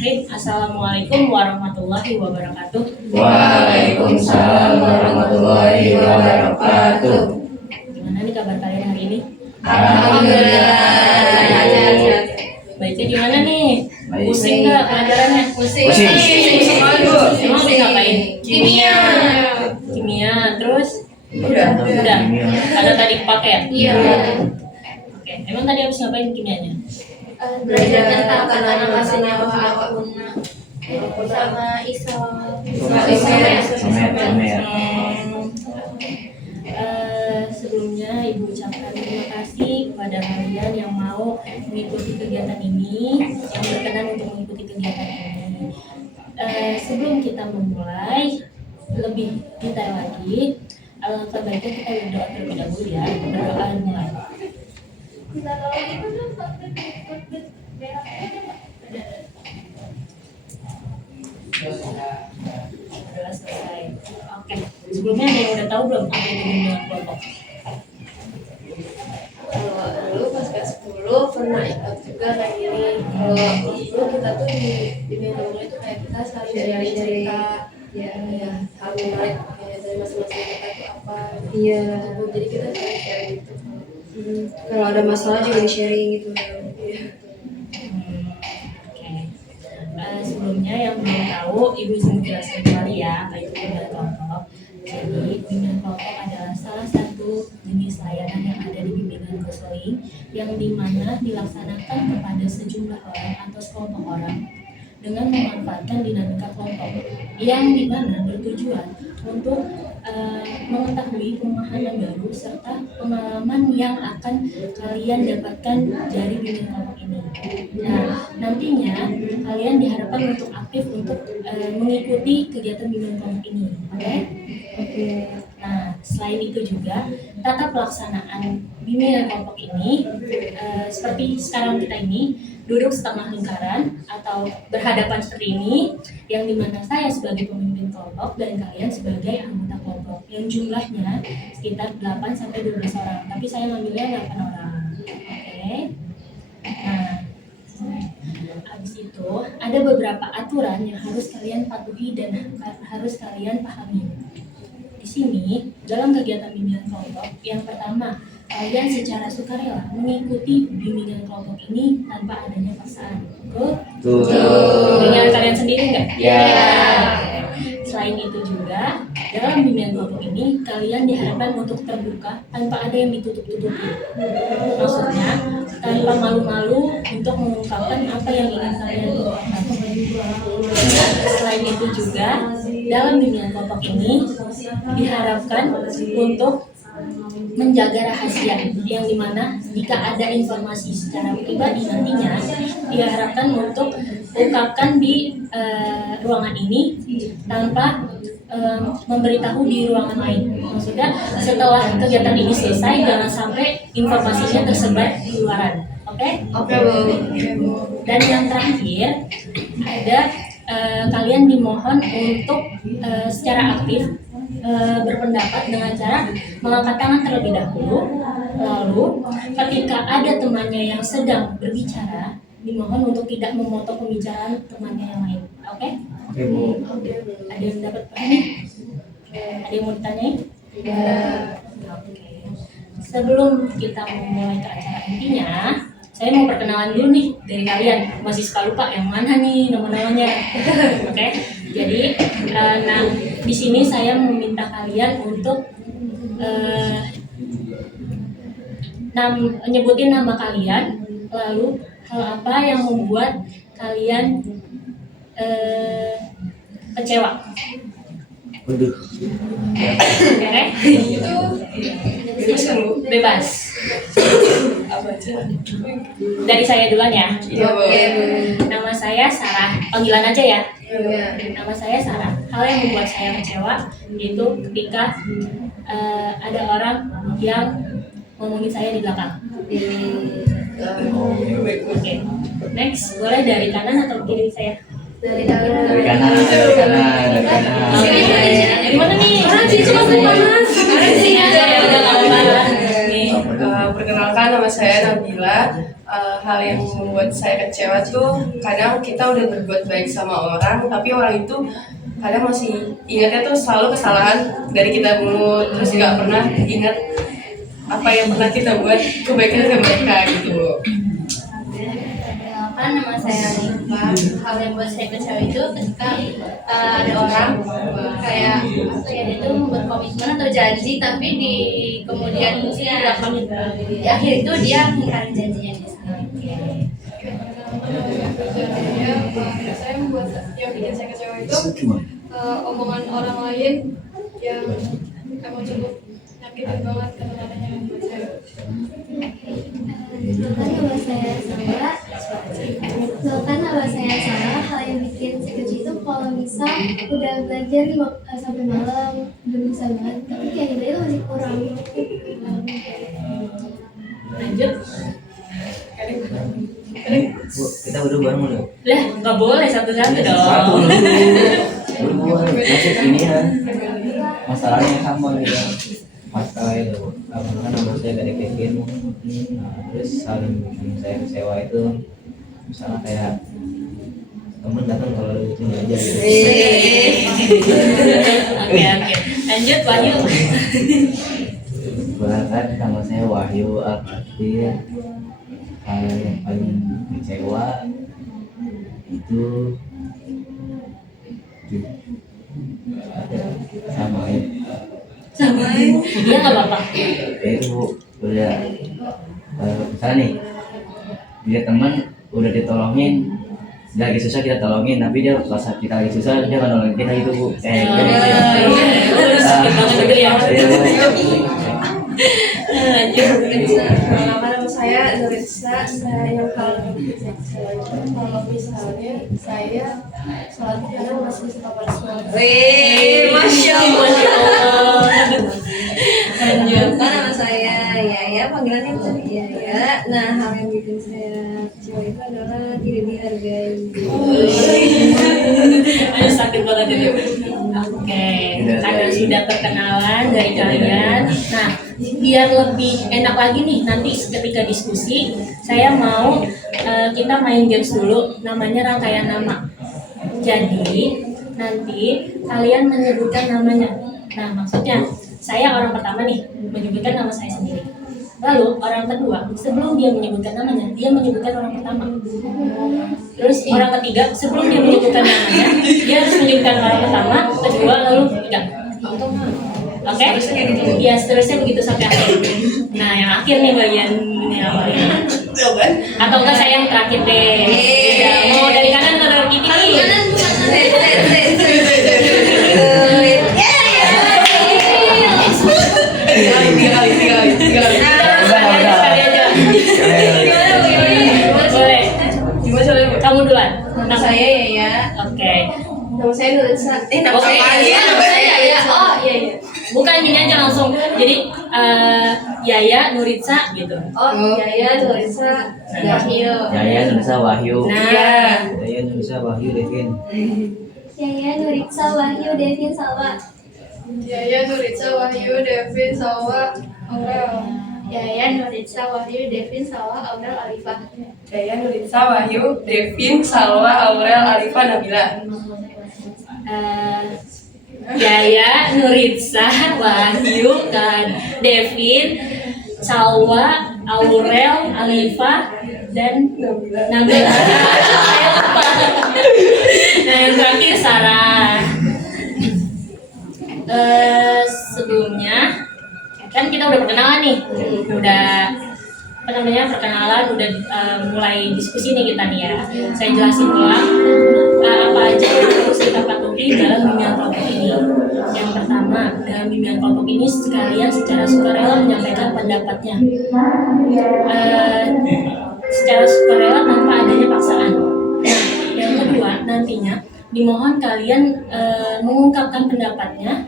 Bismillahirrahmanirrahim. Assalamualaikum warahmatullahi wabarakatuh. Waalaikumsalam warahmatullahi wabarakatuh. Gimana nih kabar kalian hari ini? Alhamdulillah. Baiknya gimana nih? Baik. Pusing nggak pelajarannya? Pusing. Emang habis ngapain? Kimia. Terus? Udah. Ada tadi pakai ya? Iya. Oke. Emang tadi habis ngapain kimianya? Belajar tentang tata senyawa apapun sama iso. Sebelumnya Ibu ucapkan terima kasih kepada kalian yang mau mengikuti kegiatan ini, yang berkenan untuk mengikuti kegiatan ini. Sebelum kita memulai lebih detail lagi, alangkah baiknya kita berdoa terlebih dahulu ya. Berdoa mulai. Adalah selesai. Oke. Sebelumnya ada yang udah tahu belum apa itu bimbingan kelompok? Kalau dulu pas kelas 10 pernah ikut juga kayak gini. Kalau dulu kita tuh di bimbingan itu kayak kita saling sharing cerita, ya hal menarik kayak dari masing-masing kita tuh apa. Iya. Jadi kita saling sharing gitu. Kalau ada masalah juga di sharing gitu. Sebelumnya yang belum tahu, Ibu bisa menjelaskan kembali ya apa itu bimbingan kelompok. Jadi bimbingan kelompok adalah salah satu jenis layanan yang ada di bimbingan konseling yang dimana dilaksanakan kepada sejumlah orang atau sekelompok orang dengan memanfaatkan dinamika kelompok yang dimana bertujuan untuk mengetahui pemahaman baru serta pengalaman yang akan kalian dapatkan dari bimbingan kelompok ini. Nah, nantinya kalian diharapkan untuk aktif untuk mengikuti kegiatan bimbingan kelompok ini. Oke? Nah, selain itu juga tata pelaksanaan bimbingan kelompok ini seperti sekarang kita ini duduk setengah lingkaran atau berhadapan seperti ini, yang dimana saya sebagai pemimpin kelompok dan kalian sebagai anggota kelompok yang jumlahnya sekitar 8-12 orang, tapi saya ngambilnya 8 orang. Oke. Nah, habis itu ada beberapa aturan yang harus kalian patuhi dan harus kalian pahami. Di sini dalam kegiatan bimbingan kelompok, yang pertama, kalian secara sukarela mengikuti bimbingan kelompok ini tanpa adanya paksaan. Betul? Dengan kalian sendiri nggak? Ya. Selain itu juga dalam bimbingan kelompok ini kalian diharapkan untuk terbuka tanpa ada yang ditutup-tutupi. Maksudnya tanpa malu-malu untuk mengungkapkan apa yang ingin kalian ungkapkan. Selain itu juga dalam bimbingan kelompok ini diharapkan untuk menjaga rahasia, yang dimana jika ada informasi secara pribadi nantinya diharapkan untuk ungkapkan di ruangan ini tanpa memberitahu di ruangan lain. Maksudnya setelah kegiatan ini selesai jangan sampai informasinya tersebar di luaran. Oke, Bu. Dan yang terakhir ada kalian dimohon untuk secara aktif berpendapat dengan cara mengangkat tangan terlebih dahulu. Lalu ketika ada temannya yang sedang berbicara, dimohon untuk tidak memotong pembicaraan temannya yang lain. Oke? Oke, Bu. Ada yang dapat paham? Ada yang mau ditanyain? Oke. Sebelum kita memulai ke acara intinya, saya mau perkenalan dulu nih dari kalian. Masih suka lupa yang mana nih nama-namanya. Oke. Jadi, nah di sini saya meminta kalian untuk nyebutin nama kalian, lalu hal apa yang membuat kalian kecewa. Waduh. Oke? Bebas. Dari saya duluan ya. Nama saya Sarah. Panggilan aja ya. Nama saya Sarah. Hal yang membuat saya kecewa itu ketika ada orang yang ngomongin saya di belakang. Oke. Next, boleh dari kanan atau kiri saya? Dari kanan. Dari kanan. Dari mana nih? Cuma panas. Sini aja ya, udah nggak apa-apa. Perkenalkan nama saya Nabila. hal yang membuat saya kecewa tuh kadang kita udah berbuat baik sama orang, tapi orang itu kadang masih ingatnya tuh selalu kesalahan dari kita mulu, terus nggak pernah ingat apa yang pernah kita buat kebaikan ke mereka gitu. Kan nama saya Rifa. Hal yang buat saya kecewa itu ketika ada orang kayak apa ya, dia tuh membuat komitmen atau janji, tapi di kemudian tidak komitmen. Di akhir itu dia mengingkari janjinya dia sendiri. Saya membuat yang bikin saya kecewa itu omongan orang lain yang emang cukup nyakitin banget kata-katanya yang buat saya. Misalkan nama saya salah, hal yang bikin saya kecewa itu kalau misal udah belajar sampai malam, udah bisa banget, tapi kayak nilai itu masih kurang. Lanjut. Bu, kita berdua bareng dulu. Lah, nggak boleh satu-satu Satu dong. dulu. Berdua. Masih ini ya. Masalahnya sama gitu. Masalah itu. Kan nama saya dari Kevin. Nah, terus hal yang bikin saya kecewa itu misalnya kayak temen datang kalau lucu aja gitu. Oke. Lanjut Wahyu. Bahkan nama saya Wahyu Al-Fatih. Hal yang paling kecewa itu sama ya. Sama. Iya nggak apa-apa. Itu udah misalnya nih dia teman udah ditolongin, dia lagi susah kita tolongin, tapi dia pas kita lagi susah dia nggak nolongin kita gitu bu. Sakit banget gitu ya. Lanjut. Nama saya Nuritsa. Saya yang hal bikin saya kecewa itu kalau misalnya saya sholat kadang masih bisa pada sholat. Masya Allah. Lanjut. Nama saya Yaya, panggilannya itu Yaya. Nah, hal yang bikin saya kecewa itu adalah tidak dihargai. Aduh, sakit banget ini. Oke, karena sudah perkenalan dari kalian. Nah, biar lebih enak lagi nih nanti ketika diskusi, saya mau kita main games dulu, namanya rangkaian nama. Jadi nanti kalian menyebutkan namanya. Nah, maksudnya saya orang pertama nih menyebutkan nama saya sendiri. Lalu orang kedua sebelum dia menyebutkan namanya, dia menyebutkan orang pertama. Terus orang ketiga sebelum dia menyebutkan namanya, dia harus menyebutkan orang pertama, kedua, lalu ketiga. Oke? Ya seterusnya begitu sampai akhir. Nah yang akhir nih bagian ini apa ya? Atau enggak saya yang terakhir deh. Ya, mau dari kanan atau dari kiri? Kanan, Tiga kali. Boleh. Kamu duluan. Nama saya Yaya. Oke. Nama saya Nuritsa. Nama saya Yaya. Oh iya. Bukan gini aja langsung. Jadi Yaya, Nuritsa gitu. Oh, Yaya Nuritsa Wahyu. Jaya Nusa Wahyu. Nah, Jaya Nusa Wahyu Devin. Yaya, Nuritsa, Wahyu, Devin, Salwa. Yaya Nuritsa Wahyu Devin Salwa Aurel. Yaya Nuritsa Wahyu Devin Salwa Aurel Alifah. Yaya Nuritsa Wahyu Devin Salwa Aurel Alifah Nabila. Yaya, Nuritsa, Wahyu, Devin, Salwa, Aurel, Alifah, dan Nabila. Nah yang terakhir Sarah. Sebelumnya kan kita udah perkenalan nih, udah apa namanya perkenalan, udah mulai diskusi nih kita nih ya. Saya jelasin ulang apa aja yang harus kita patuhi dalam bimbingan kelompok ini. Yang pertama, dalam bimbingan kelompok ini sekalian secara sukarela menyampaikan pendapatnya, secara sukarela tanpa adanya paksaan. Yang kedua, nantinya dimohon kalian mengungkapkan pendapatnya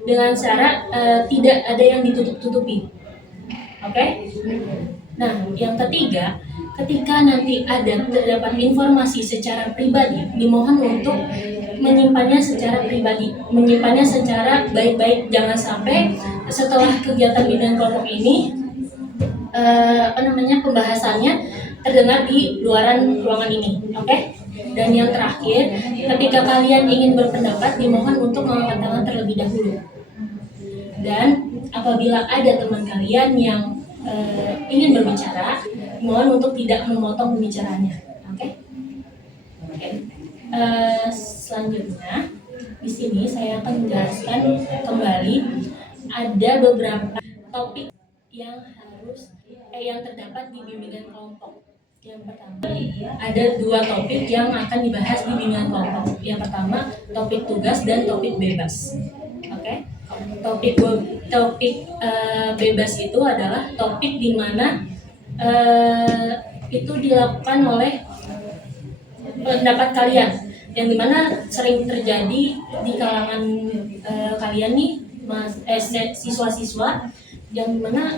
dengan cara tidak ada yang ditutup-tutupi. Oke? Nah, yang ketiga, ketika nanti terdapat informasi secara pribadi, dimohon untuk menyimpannya secara pribadi, menyimpannya secara baik-baik. Jangan sampai setelah kegiatan bimbingan kelompok ini pembahasannya terdengar di luaran ruangan ini. Oke? Dan yang terakhir, ketika kalian ingin berpendapat, dimohon untuk mengangkat tangan terlebih dahulu. Dan apabila ada teman kalian yang ingin berbicara, mohon untuk tidak memotong pembicaranya. Oke? Oke. Selanjutnya, di sini saya akan menjelaskan kembali ada beberapa topik yang yang terdapat di bimbingan kelompok. Yang pertama, ada 2 topik yang akan dibahas di bimbingan kelompok. Yang pertama, topik tugas dan topik bebas. Oke? Topik bebas itu adalah topik di mana itu dilakukan oleh pendapat kalian, yang dimana sering terjadi di kalangan kalian nih, siswa-siswa, yang dimana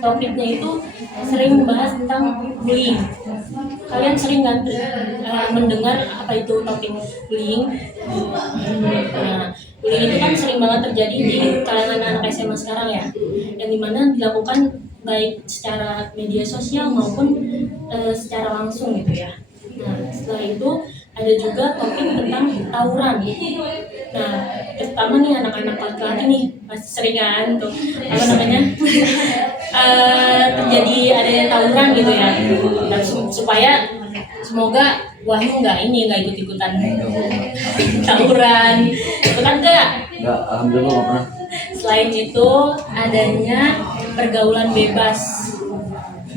topiknya itu sering membahas tentang bullying. Kalian sering kan mendengar apa itu topik bullying? Nah, bullying itu kan sering banget terjadi di kalangan anak SMA sekarang ya, yang dimana dilakukan baik secara media sosial maupun secara langsung gitu ya. Nah, setelah itu ada juga topik tentang tawuran. Nah, terutama nih anak-anak laki-laki nih pasti sering kan tuh terjadi adanya tawuran gitu ya. Dan supaya semoga Wahyu nggak ikut-ikutan tawuran, ikutan nggak? Enggak, alhamdulillah nggak pernah. Selain itu adanya pergaulan bebas.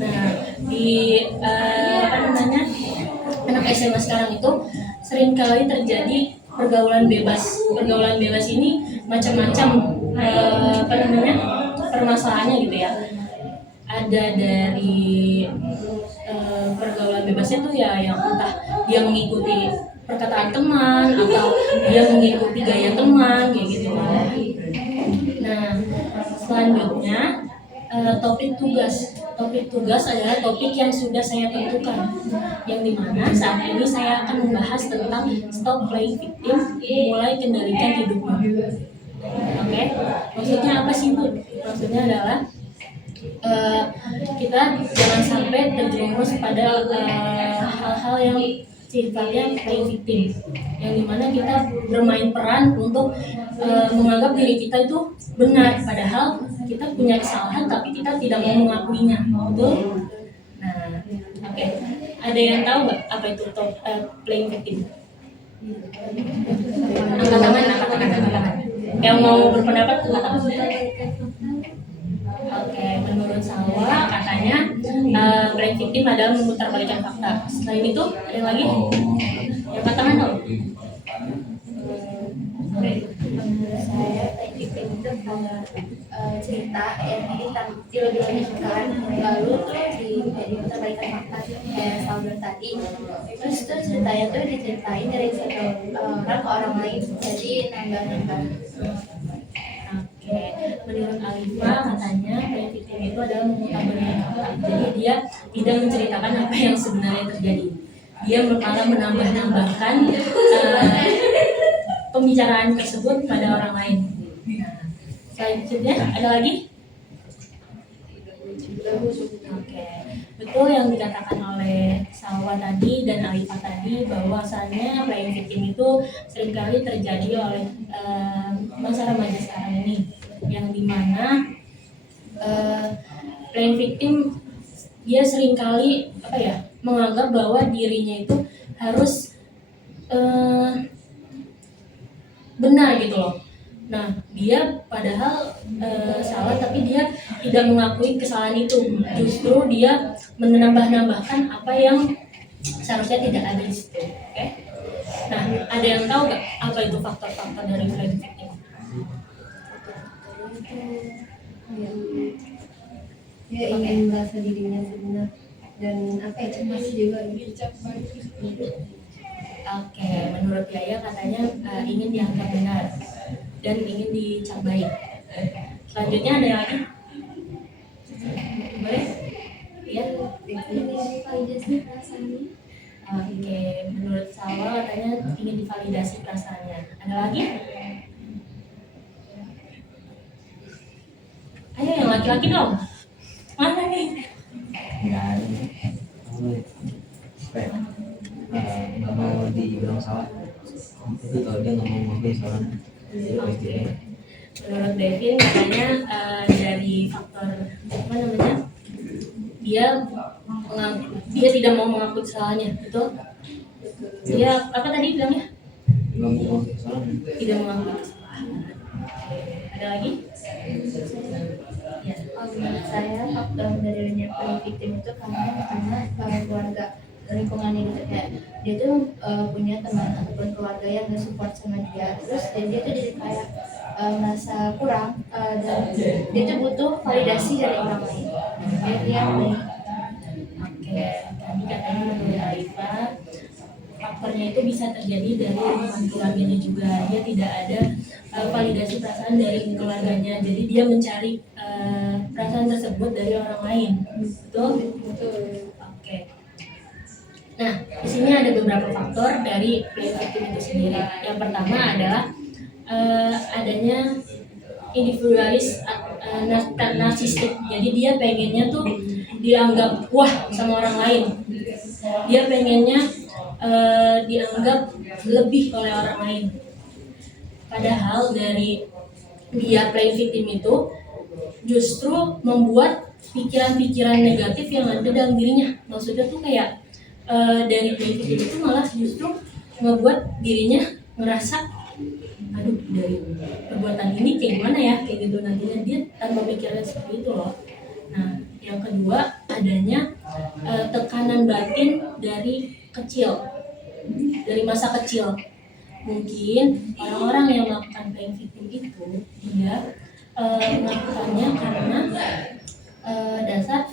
Nah, di anak SMA sekarang itu sering kali terjadi pergaulan bebas. Pergaulan bebas ini macam-macam permasalahannya gitu ya. Ada dari pergaulan bebasnya tuh ya yang entah dia mengikuti perkataan teman atau dia mengikuti gaya teman kayak gitu. Nah, selanjutnya topik tugas. Topik tugas adalah topik yang sudah saya tentukan, yang dimana saat ini saya akan membahas tentang stop playing victim, mulai kendalikan hidupmu. Oke? Maksudnya apa sih Bu? Maksudnya adalah kita jangan sampai terjerumus pada hal-hal yang sifatnya playing victim, yang dimana kita bermain peran untuk menganggap diri kita itu benar, padahal kita punya kesalahan tapi kita tidak mau mengakuinya, betul? Nah, oke. Ada yang tahu nggak apa itu playing victim? Angkat tangan. Yang mau berpendapat angkat tangan. Oke, menurut Salwa katanya playing victim adalah memutarbalikkan fakta. Selain itu, ada yang lagi? Yang angkat tangan dong. Menurut saya playing victim itu kalau cerita yang dilanjutkan lalu tuh diputarbalikkan fakta kayak Salwa tadi. Terus tuh ceritanya tuh diceritain dari satu orang ke orang lain, jadi nambah-nambah. Oke, menurut Alifa katanya playing victim itu adalah memutarbalikkan fakta. Jadi dia tidak menceritakan apa yang sebenarnya terjadi. Dia malah menambah-nambahkan pembicaraan tersebut pada orang lain. Nah, selanjutnya ada lagi? Oke, betul yang dikatakan oleh Salwa tadi dan Alifa tadi, bahwasannya playing victim itu seringkali terjadi oleh masa remaja sekarang ini, yang dimana playing victim dia seringkali menganggap bahwa dirinya itu harus benar gitu loh. Nah, dia padahal salah, tapi dia tidak mengakui kesalahan itu. Justru dia menambah-nambahkan apa yang seharusnya tidak ada di situ. Oke? Nah, ada yang tahu nggak apa itu faktor-faktor dari playing victim? Dia ingin merasa dirinya benar dan cemas juga gitu. Oke, menurut Yaya katanya ingin dianggap benar dan ingin dicap baik. Selanjutnya ada yang lagi? Boleh? Iya? Ingin divalidasi perasaannya. Oke, menurut Salwa katanya ingin divalidasi perasaannya. Ada lagi? Ayo yang laki-laki dong. Mana nih? Enggak ada. apa ya, nggak mau dibilang salah, itu kalau dia nggak mau mengakui kesalahan itu pastinya. Menurut Devin katanya dari faktor apa namanya, dia tidak mau mengakui kesalahannya, betul? Dia apa tadi bilangnya? Nggak mau mengakui kesalahan. Tidak mengakui kesalahan. Ada lagi? Ya. Menurut saya faktor dari penyebab victim itu karena keluarga lingkungannya gitu, kayak dia tuh punya teman ataupun keluarga yang nggak support sama dia, terus dia tuh jadi kayak merasa kurang, dan dia tuh butuh validasi dari orang lain. Jadi dia Oke, tadi katanya menurut Arifah faktornya itu bisa terjadi dari lingkungan keluarganya juga. Dia tidak ada validasi perasaan dari keluarganya, jadi dia mencari perasaan tersebut dari orang lain. Betul? Betul. Oke. Nah, di sini ada beberapa faktor dari playing victim itu sendiri. Yang pertama adalah adanya individualis narsistik. Jadi dia pengennya tuh dianggap wah sama orang lain. Dia pengennya dianggap lebih oleh orang lain. Padahal dari dia playing victim itu justru membuat pikiran-pikiran negatif yang ada dalam dirinya. Maksudnya tuh kayak dari playing victim itu malah justru ngebuat dirinya ngerasa, aduh dari perbuatan ini kayak gimana ya, kayak gitu nantinya dia tanpa pikiran seperti itu loh. Nah, yang kedua adanya tekanan batin dari kecil, dari masa kecil. Mungkin orang-orang yang melakukan playing victim itu dia melakukannya karena dasar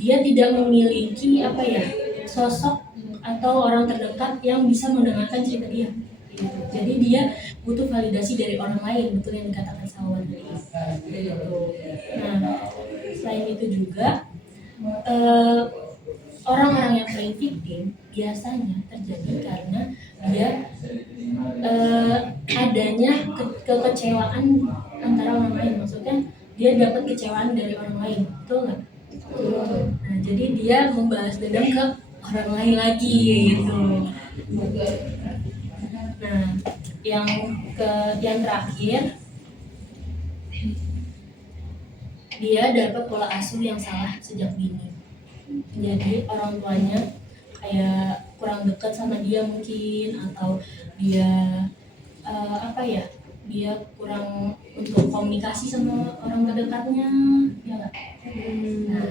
dia tidak memiliki apa ya, sosok atau orang terdekat yang bisa mendengarkan cerita dia. Jadi dia butuh validasi dari orang lain, betul yang dikatakan Salwan tadi. Nah, selain itu juga orang-orang yang playing victim biasanya terjadi karena dia adanya kekecewaan antara orang lain. Maksudnya dia dapat kecewaan dari orang lain, betul nggak? Nah, jadi dia membalas dendam ke orang lain lagi gitu. Nah, yang terakhir, dia dapat pola asuh yang salah sejak dini. Jadi orang tuanya kayak kurang dekat sama dia mungkin, atau dia dia kurang untuk komunikasi sama orang terdekatnya, ya nggak? Nah,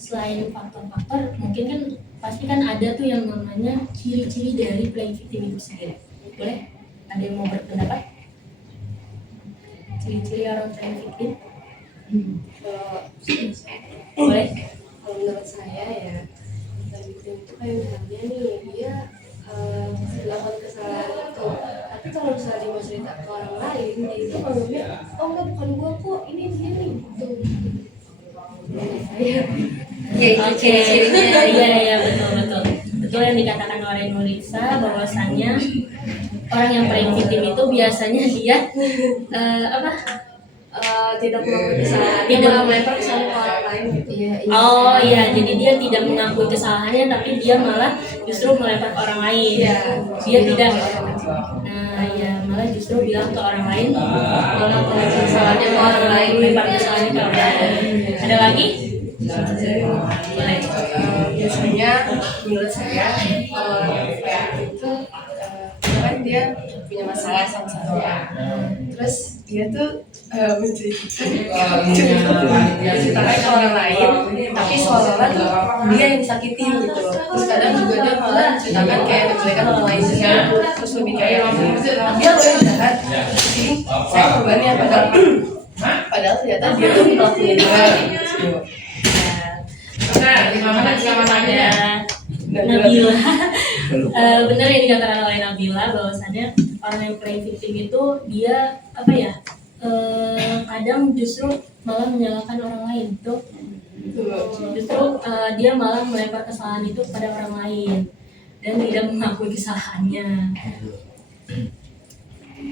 selain faktor-faktor, mungkin kan pasti kan ada tuh yang namanya ciri-ciri dari playing victim itu sendiri. Boleh? Ada yang mau berpendapat? Ciri-ciri orang playing victim? Boleh? Kalau menurut saya ya, playing victim itu kayak misalnya nih dia melakukan kesalahan itu, tapi kalau misalnya dia mau cerita ke orang lain, dia itu menganggapnya oh enggak, bukan gua kok, ini dia nih gitu. Menurut saya Oke, iya betul yang dikatakan oleh Nurisa, bahwasannya orang yang playing victim itu biasanya dia tidak mengakui kesalahan, dia Tidak. malah melempar kesalahan ke orang lain gitu. Oh iya, jadi dia tidak mengakui kesalahannya, tapi dia malah justru melempar ke orang lain. Iya. Dia tidak. Nah, ya malah justru bilang ke orang lain, Malah melempar kesalahannya ke orang lain. melempar kesalahannya ke orang lain. Ada lagi? Boleh. Biasanya menurut saya kalau orang itu kan dia punya masalah sama satu orang, terus dia tuh menceritakan ke orang lain, tapi seolah-olah tuh dia yang disakitin gitu. Terus kadang juga dia malah menceritakan kayak kejelekan orang lain juga, terus lebih kayak dia loh yang jahat, jadi saya korbannya, padahal ternyata dia tuh pelakunya juga gitu. Ada Nabila. Benar yang dikatakan oleh Nabila, bahwasannya orang yang playing victim itu dia kadang justru malah menyalahkan orang lain tuh. Justru dia malah melempar kesalahan itu kepada orang lain dan tidak mengakui kesalahannya.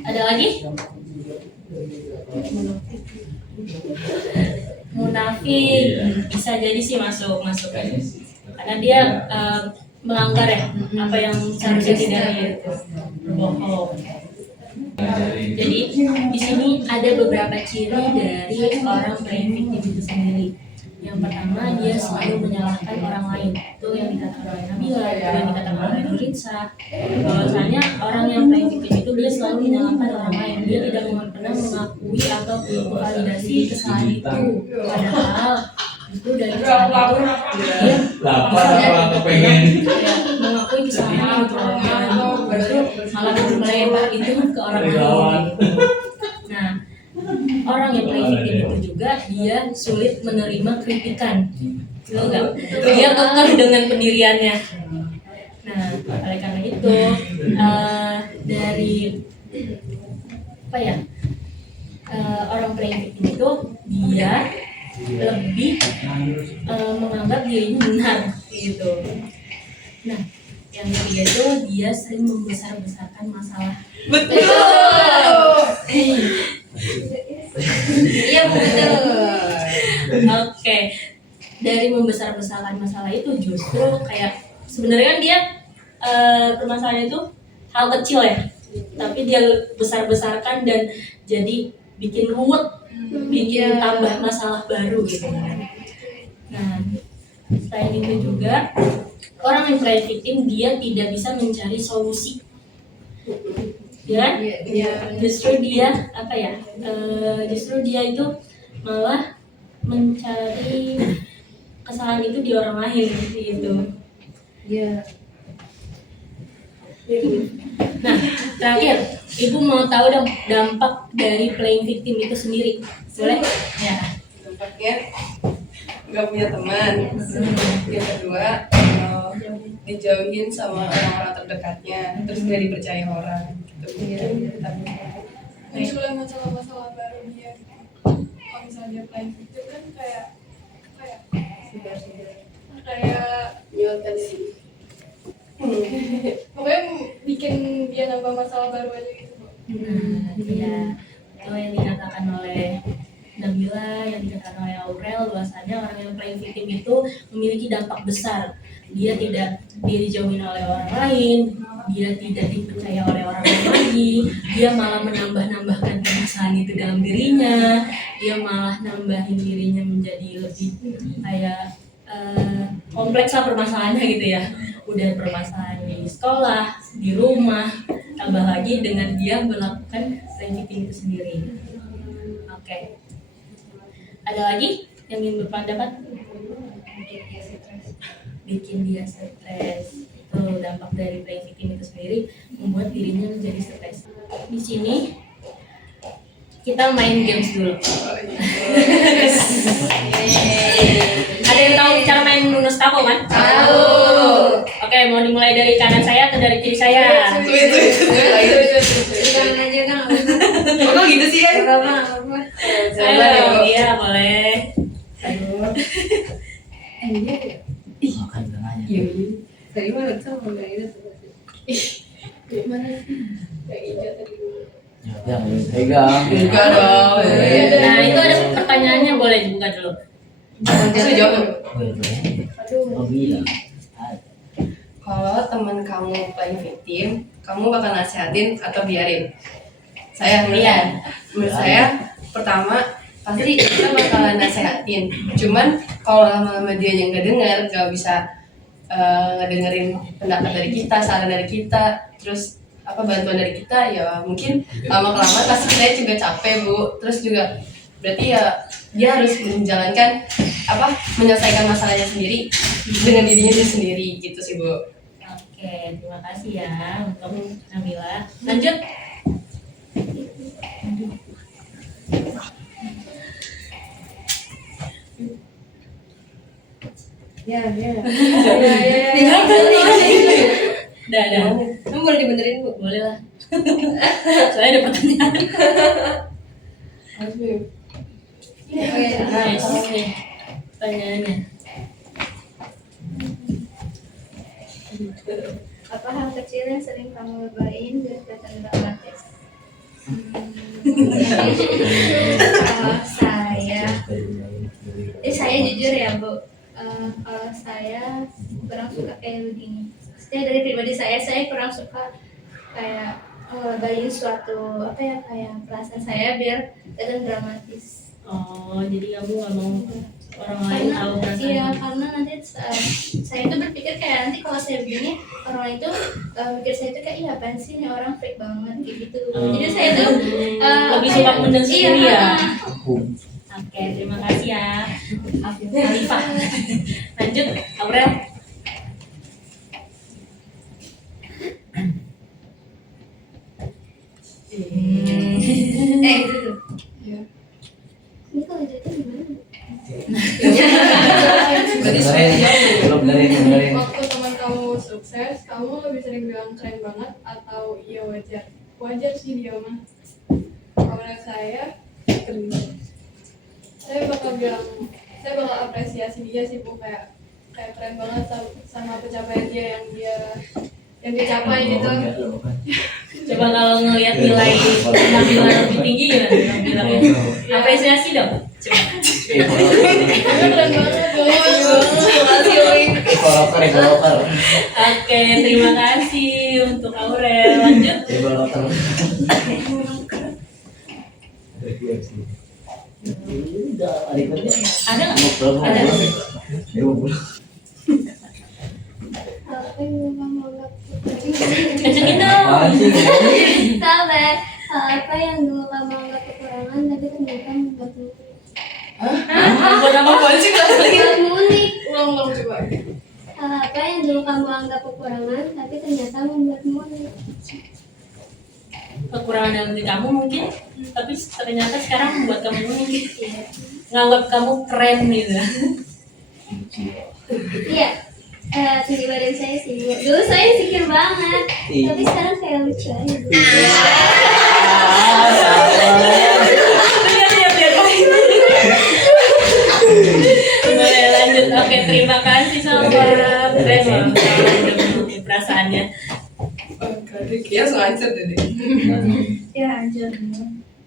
Ada lagi? Munafik bisa jadi sih masuk karena dia melanggar ya apa yang seharusnya tidak itu berbohong. Jadi di sini ada beberapa ciri dari orang playing victim itu sendiri. Yang pertama, dia selalu menyalahkan orang lain. Itu yang dikatakan oleh Nabila, itu yang dikatakan oleh Nurisa. Bahwasanya orang yang playing victim itu dia selalu menyalahkan orang lain. Dia tidak pernah mengakui atau memvalidasi kesalahan itu. Padahal itu dari kesalahan itu dia mengakui kesalahan itu malah melempar itu ke orang lain. Nah, orang yang playing victim itu juga dia sulit menerima kritikan, betul nggak? Dia kekeh dengan pendiriannya. Nah, oleh karena itu dari apa ya orang playing victim itu dia lebih menganggap dirinya benar gitu. Nah, yang ketiga itu dia sering membesar-besarkan masalah. Betul. Iya betul. Oke, dari membesar-besarkan masalah itu justru kayak sebenarnya kan dia permasalahan itu hal kecil ya, tapi dia besar-besarkan dan jadi bikin ruwet, bikin tambah masalah baru gitu kan. Nah, selain itu juga orang yang playing victim dia tidak bisa mencari solusi, ya kan? Justru dia apa ya? Justru dia itu malah mencari kesalahan itu di orang lain gitu. Iya. Nah, terakhir, Ibu mau tahu dong dampak dari playing victim itu sendiri, boleh? Ya. Dampaknya nggak punya teman. Yang kedua, dijauhin sama orang-orang terdekatnya, terus nggak dipercaya orang. Gitu. Munculnya masalah-masalah baru dia. Kalau misalnya dia playing victim kan kayak Nyuapkan sih. pokoknya bikin dia nambah masalah baru aja gitu. Nah, iya. Itu yang dikatakan oleh Nabila, yang dikatakan oleh Aurel, bahwasanya orang yang playing victim itu memiliki dampak besar. Dia tidak dijauhin oleh orang lain, dia tidak dipercaya oleh orang lain lagi, dia malah menambah-nambahkan permasalahan itu dalam dirinya, dia malah nambahin dirinya menjadi lebih kayak kompleks lah permasalahannya gitu ya. Udah permasalahan di sekolah, di rumah, tambah lagi dengan dia melakukan playing victim itu sendiri. Oke. Ada lagi yang ingin berpendapat? Bikin dia stres. Itu dampak dari playing victim itu sendiri membuat dirinya menjadi stres. Di sini kita main games dulu. Ada yang tahu cara main Uno Stako kan? Tahu. Oke, mau dimulai dari kanan saya atau dari kiri saya? Jangan aja kan. Kok gitu sih ya? Ayo, iya boleh. Aduh. Makan tengahnya. Dari mana tuh dari itu? Mana sih? Kayak hijau tadi. Ya, pegang. Buka dong. Nah, itu ada pertanyaannya, boleh dibuka dulu. Saya jawab. Oh, bilang. Kalau teman kamu playing victim, kamu bakal nasihatin atau biarin? Saya menurut saya pertama pasti kita bakalan nasihatin. Cuman kalau lama-lama dia yang nggak dengar, nggak bisa ngedengerin pendapat dari kita, saran dari kita, terus apa bantuan dari kita, ya mungkin lama-kelamaan pasti saya juga capek Bu. Terus juga berarti ya dia harus menjalankan menyelesaikan masalahnya sendiri dengan dirinya dia sendiri gitu sih Bu. Oke, terima kasih ya untuk Nabila. Lanjut. Ya. Udah. Kamu boleh dibenerin Bu? Boleh lah. Soalnya ada pertanyaan. Nice. Oke. Pertanyaannya. Apa hal kecil yang sering kamu lupain dan datang dalam tes? Kalau saya jujur ya Bu, kalau saya kurang suka kayak begini. Saya dari pribadi saya kurang suka kayak bayi suatu apa ya kayak perasaan saya biar kelihatan dramatis. Oh, jadi kamu nggak mau orang lain tahu perasaan Iya, kamu. karena nanti saya itu berpikir kayak nanti kalau saya begini orang lain itu mikir saya itu kayak iya apaan sih nih orang freak banget kayak gitu. Oh. Jadi saya itu Lebih suka mendem sendiri ya? Aku Oke, terima kasih ya Alifah. Lanjut, Aurel. gitu tuh. Iya. Ini kalau jatuh gimana? dengerin. Waktu teman kamu sukses, kamu lebih sering bilang keren banget atau iya wajar? Wajar sih dia mah. Kalau menurut saya, saya bakal bilang, saya bakal apresiasi dia sih Bu, kayak keren banget sama pencapaian dia yang dicapai gitu. Coba kalau ngelihat nilai penampilan lebih tinggi gimana? Bilangnya apresiasi dong. Coba. Keren banget Developer. Oke, terima kasih untuk Aurel. Lanjut. Developer. Udah, adiknya. Ada nggak? Ada. Apa yang kamu anggap Kencengin dong. sabar? Apa yang dulu kamu anggap kekurangan tapi ternyata membuatmu Buat apa? membuatmu unik? Ulang coba. Hal apa yang dulu kamu anggap kekurangan tapi ternyata membuatmu unik? Kekurangan dalam diri kamu mungkin, tapi ternyata sekarang membuat kamu unik. Nganggap kamu keren gitu. Iya, tinggi badan saya sih Bu. Dulu saya insecure banget, tapi sekarang kayak lucu aja Bu. Boleh lanjut. Oke, terima kasih sama keren loh udah menutupi perasaannya. Iya, ngancur deh. Ya lanjut.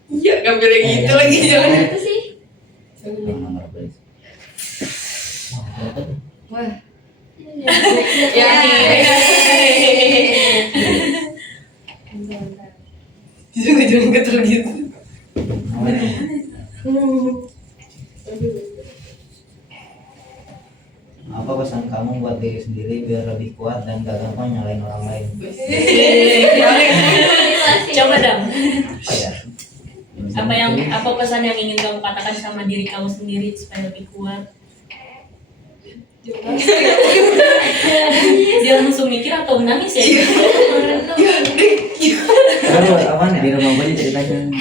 Iya, gak boleh gitu lagi jangan. Itu sih. Wah. Ya. Jangan getar gitu. Apa pesan kamu buat diri sendiri biar lebih kuat dan gak gampang nyalain orang lain? Coba dong. Apa ya? Apa pesan yang ingin kamu katakan sama diri kamu sendiri supaya lebih kuat? Dia langsung mikir atau nangis ya? Aduh, aman ya? Di rumah gue ceritanya.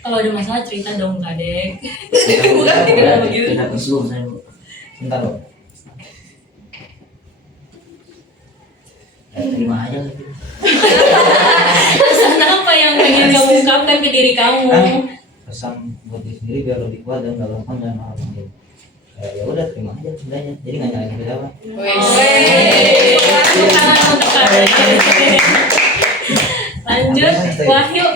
Kalau ada masalah cerita dong, Kadek. Kita terus saya. Bentar loh. Terima aja gitu. Pesan apa yang pengen kamu ungkapkan ke diri kamu? Pesan buat diri sendiri biar lebih kuat dan gak gampang dan orang lain. Ya udah terima aja sebenarnya. Jadi nggak nyalain siapa. Lanjut, Wahyu.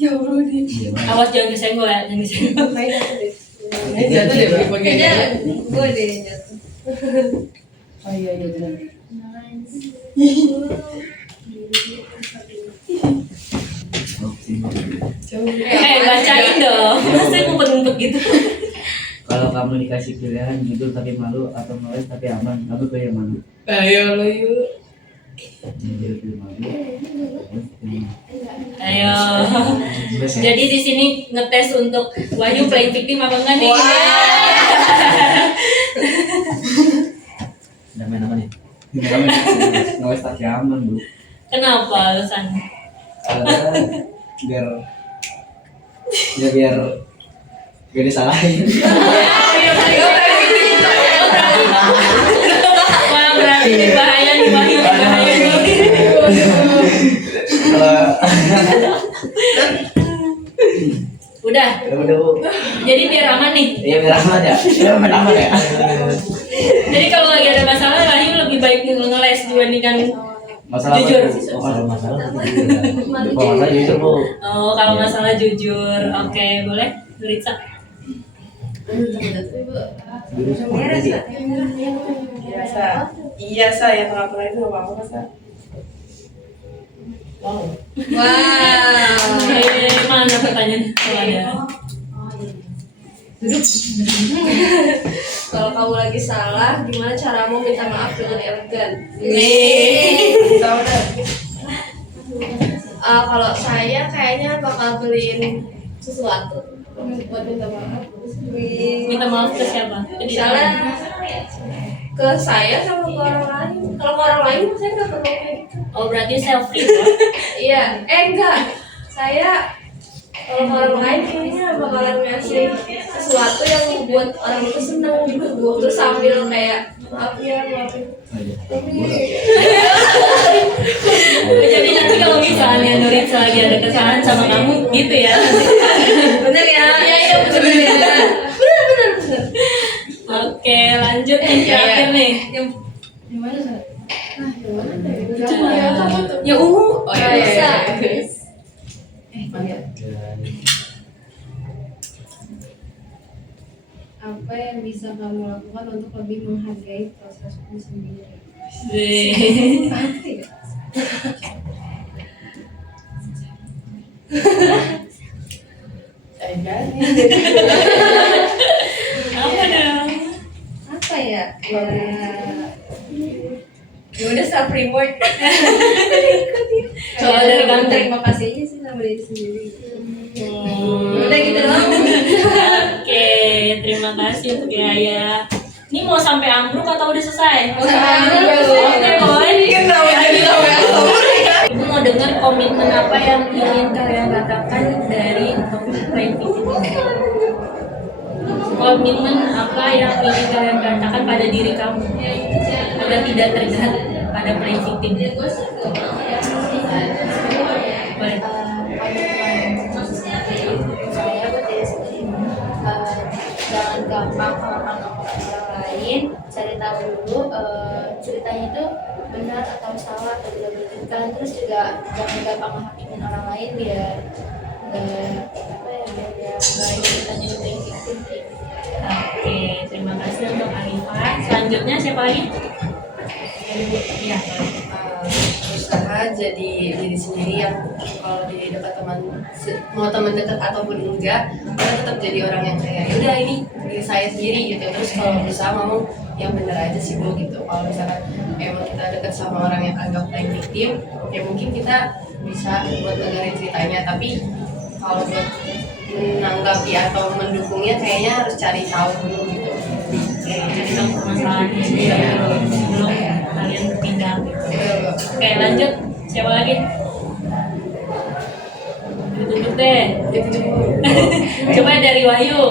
Ya Allah nih. Awas jangan kesenggol ya, jangan kesenggol. Jatuh deh Kayaknya gue deh yang jatuh. Oh iya benar. Bacain dong. Saya ngumpet-ngumpet gitu. Kalau kamu dikasih pilihan jujur tapi malu atau nulis tapi aman, kamu pilih yang mana? Ayo lo yuk. Jujur tapi malu. Ayo. Jadi di sini ngetes untuk Wahyu playing victim apa enggak nih? Udah main apa nih? Nulis tapi aman bu. Kenapa alasannya? biar disalahin. Wah, berarti ini bahaya nih Wahyu, bahaya nih. Udah. Udah bu. Jadi biar aman nih. Iya biar aman ya. Iya biar aman ya. Jadi kalau lagi ada masalah Wahyu lebih baik ngeles dibandingkan Masalah jujur. Kalau masalah jujur bu. Oh, kalau masalah jujur. Oke, boleh. Nuritsa. Biasa. Iya sa, yang tengah-tengah itu nggak apa-apa sa. Wow. Wow. Mana pertanyaan kalau ada? Kalau kamu lagi salah, gimana caramu minta maaf dengan elegan? Kalau saya kayaknya bakal beliin sesuatu buat minta maaf. Minta maaf ke siapa? Ke diri Misalnya kamu? ke saya sama ke orang lain. Kalau ke orang lain saya nggak perlu kayak gitu. Oh berarti selfie ya? Iya, enggak. Saya kalau ke orang lain kayaknya bakalan ngasih sesuatu yang buat orang itu senang gitu. Terus sambil kayak maaf ya, maafin. Jadi nanti kalau misalnya Nuritsa lagi ada kesalahan sama kamu gitu ya? Bener ya? Iya, bener. Bener. Oke lanjut yang terakhir nih. Gimana sih? Ya ungu. Oh iya, Bisa. Apa yang bisa kamu lakukan untuk lebih menghargai prosesmu sendiri? Apa dong? Apa ya? Ya udah self reward. Kalau dari kamu? Terima kasih aja sih sama diri sendiri. Udah gitu doang. Oke, terima kasih untuk Yaya. Ini mau sampai ambruk atau udah selesai? Mau sampai ambruk. Oke, boy. Kenapa Ibu mau dengar komitmen apa yang ingin kalian katakan dari topik playing victim ini? Komitmen apa yang ingin kalian katakan pada diri kamu agar tidak terjerat pada playing victim? Boleh. Saya buat diri sendiri, jangan gampang menganggap orang lain, cari tahu dulu ceritanya itu benar atau salah atau tidak benar. Terus juga jangan gampang menghakimin orang lain biar nggak ikutan juga victim. Oke, terima kasih untuk Arifah. Selanjutnya siapa lagi? Iya. Usaha jadi diri sendiri yang kalau di dekat teman mau teman dekat ataupun enggak kita tetap jadi orang yang kayak udah ini diri saya sendiri gitu. Terus kalau berusaha mau yang bener aja sih Bu gitu. Kalau misalkan emang kita dekat sama orang yang anggap playing victim ya mungkin kita bisa buat dengerin ceritanya, tapi kalau buat menanggapi atau mendukungnya kayaknya harus cari tahu dulu gitu. Jadi tahu permasalahannya sebelum kalian berpindah. Oke, lanjut. Siapa lagi? Ditutup deh. Coba dari Wahyu.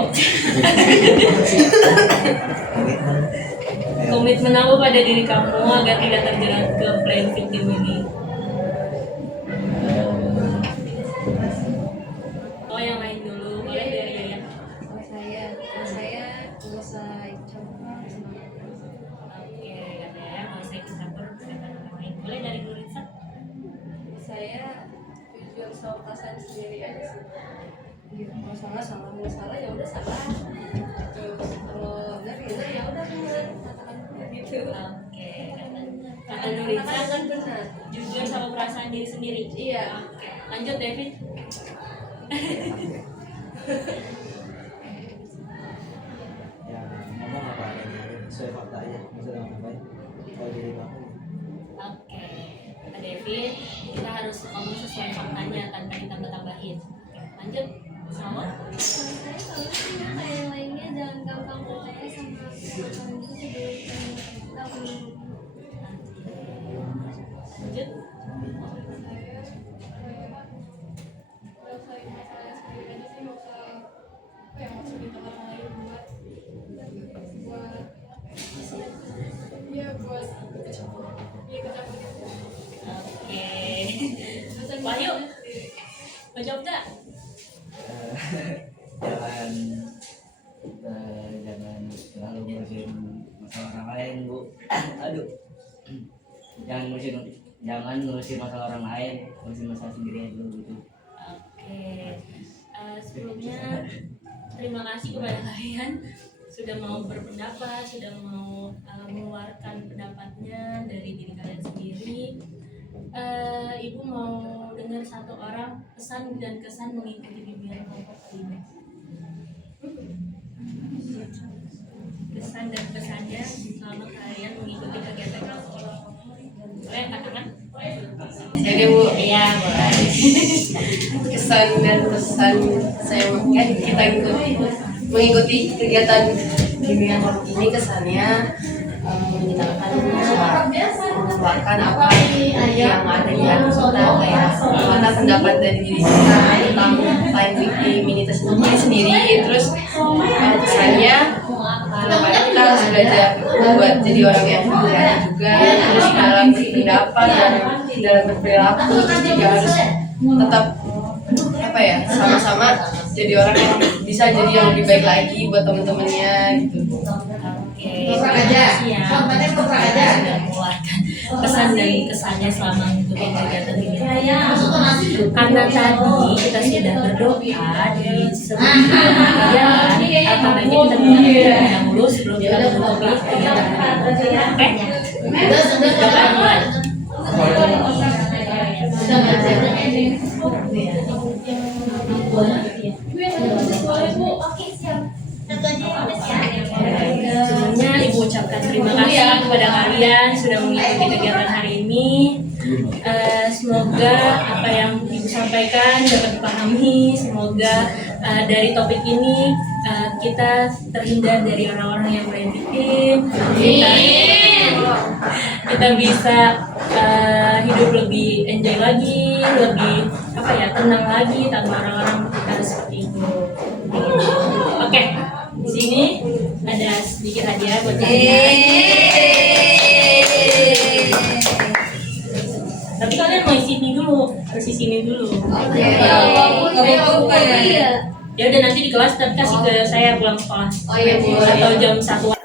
Komitmen apa pada diri kamu agar tidak terjerat ke playing victim ini? Oh, yang lain dulu. Boleh dari Yaya. Kalau saya nggak usah ikut campur sama orang lain. Oke, kata Yaya, nggak usah ikut campur dengan orang lain. Boleh dari Nuritsa. Saya jujur sama perasaan sendiri aja sih. Gitu. Kalau salah mau salah ya udah salah. Terus kalau benar ya udah benar katakan gitu. Oke, kata Nuritsa Katakan benar. jujur sama perasaan diri sendiri. Iya. Oke, lanjut David. Ya ngomong apa adanya sesuai fakta aja, maksudnya ngapain kalau jadi kamu. Oke, kata David, kita harus ngomong sesuai faktanya tanpa ditambah-tambahin. Oke, lanjut. Sama. Saya selalu sih kayak yang lainnya jangan gampang percaya sama orang itu sebelum kita Lanjut. Selesai masalah sendiri aja sih, nggak usah minta orang lain buat buat ikut campur gitu. Oke. Masa Wahyu, sendiri. mau jawab nggak? Jangan terlalu ngurusin masalah orang lain Bu. Aduh, jangan ngurusin masalah orang lain, ngurusin masalah sendiri aja dulu gitu. Oke. Sebelumnya terima kasih kepada kalian sudah mau berpendapat, sudah mau mengeluarkan pendapatnya dari diri kalian sendiri. Ibu mau dengar satu orang pesan dan kesan mengikuti bimbingan kelompok ini. Kesan dan kesannya selama kalian mengikuti kegiatan kelompok. Boleh katakan? Jadi Bu, Iya, boleh. kesan dan pesan saya kan kita mengikuti kegiatan bimbingan kelompok ini kesannya menyenangkan, bisa mengeluarkan apa yang ada di hati kita, kayak mana pendapat dari diri kita tentang femininity sendiri. Terus kesannya kedepannya kita harus belajar buat jadi orang yang berhati juga, terus dalam berpendapat dan dalam berperilaku, terus juga harus tetap apa ya, sama-sama jadi orang yang bisa jadi yang lebih baik lagi buat teman-temannya gitu. Oke, terima kasih ya. Sudah mengeluarkan kesan dan kesannya selama mengikuti kegiatan ini. Karena tadi kita sudah berdoa di sebelum kegiatan, apa baiknya kita berdoa dahulu sebelum kita menutupi kegiatan ini. Oke? Doa mulai. Oke, siap. Tentu aja ya, Mas ya. Sebelumnya Ibu ucapkan terima kasih kepada kalian sudah mengikuti kegiatan hari ini. Semoga apa yang Ibu sampaikan dapat dipahami. Semoga dari topik ini kita terhindar dari orang-orang yang main victim. Kita bisa hidup lebih enjoy lagi, lebih apa ya, tenang lagi tanpa orang-orang kita seperti itu. Oke, di sini ada sedikit hadiah buat kalian. Tapi kalian mau isi ini dulu, harus isi ini dulu. Ya udah nanti di kelas tapi kasih ke saya pulang sekolah. Oh iya, boleh. Atau jam 1.